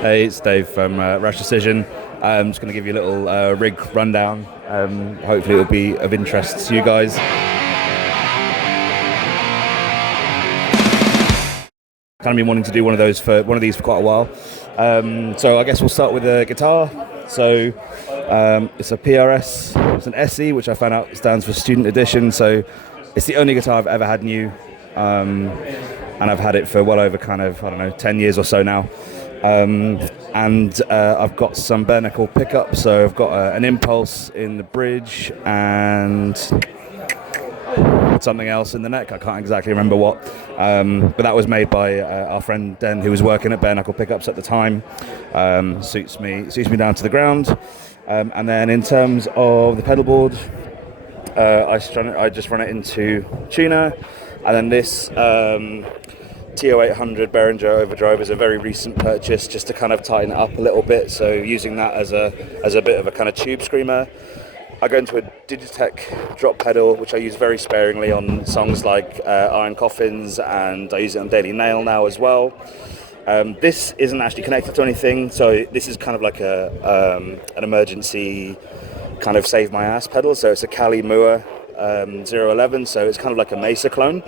Hey, it's Dave from Rash. I'm just going to give you a little rig rundown. Hopefully it will be of interest to you guys. Kind of been wanting to do one of these for quite a while. So I guess we'll start with the guitar. So it's a PRS, it's an SE, which I found out stands for Student Edition. So it's the only guitar I've ever had new, and I've had it for well over 10 years or so now. And I've got some bare knuckle pickups, so I've got an Impulse in the bridge and something else in the neck. I can't exactly remember what, but that was made by our friend Den, who was working at bare knuckle pickups at the time. Suits me down to the ground. And then in terms of the pedal board, I just run it into tuner, and then this TO800 Behringer overdrive is a very recent purchase, just to kind of tighten it up a little bit. So using that as a bit of a kind of tube screamer. I go into a Digitech drop pedal, which I use very sparingly on songs like Iron Coffins, and I use it on Daily Nail now as well. This isn't actually connected to anything, so this is kind of like an emergency kind of save my ass pedal. So it's a Kali Mua 011, so it's kind of like a Mesa clone.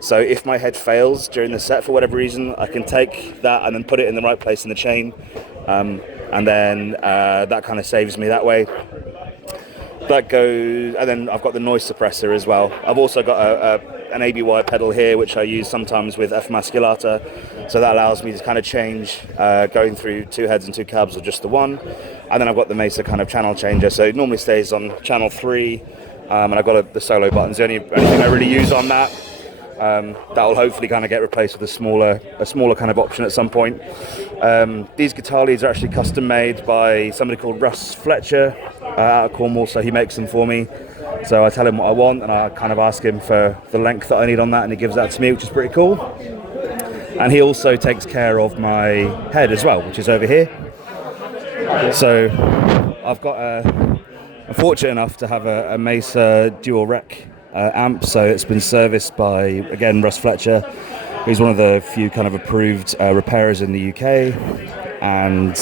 So if my head fails during the set for whatever reason, I can take that and then put it in the right place in the chain, and then that kind of saves me that way. That goes, and then I've got the noise suppressor as well. I've also got an ABY pedal here, which I use sometimes with F Masculata, so that allows me to kind of change going through two heads and two cabs or just the one. And then I've got the Mesa kind of channel changer, so it normally stays on channel 3, and I've got the solo buttons. The only thing I really use on that. That will hopefully kind of get replaced with a smaller kind of option at some point. These guitar leads are actually custom made by somebody called Russ Fletcher out of Cornwall, so he makes them for me. So I tell him what I want, and I kind of ask him for the length that I need on that, and he gives that to me, which is pretty cool. And he also takes care of my head as well, which is over here. So I've got I'm fortunate enough to have a Mesa dual rec amp, so it's been serviced by, again, Russ Fletcher, who's one of the few kind of approved repairers in the UK, and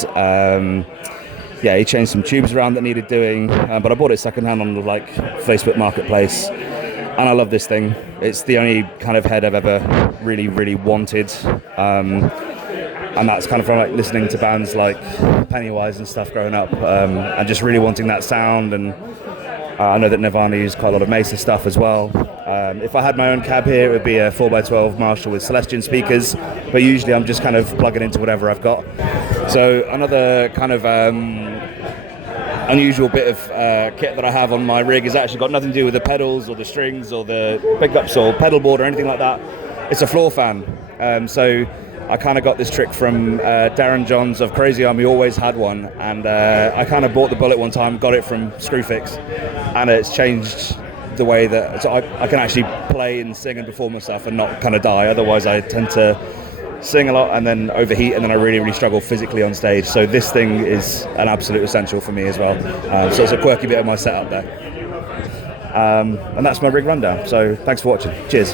he changed some tubes around that needed doing, but I bought it secondhand on the Facebook Marketplace, and I love this thing. It's the only kind of head I've ever really wanted, and that's kind of from listening to bands like Pennywise and stuff growing up, and just really wanting that sound. And I know that Nirvana used quite a lot of Mesa stuff as well. If I had my own cab here, it would be a 4x12 Marshall with Celestion speakers, but usually I'm just kind of plugging into whatever I've got. So another kind of unusual bit of kit that I have on my rig has actually got nothing to do with the pedals or the strings or the pickups or pedal board or anything like that. It's a floor fan. So I kind of got this trick from Darren Johns of Crazy Army, always had one, and I kind of bought the Bullet one time, got it from Screwfix, and it's changed the way that I can actually play and sing and perform and stuff and not kind of die. Otherwise I tend to sing a lot and then overheat, and then I really struggle physically on stage. So this thing is an absolute essential for me as well. So it's a quirky bit of my setup there. And that's my rig rundown. So thanks for watching. Cheers.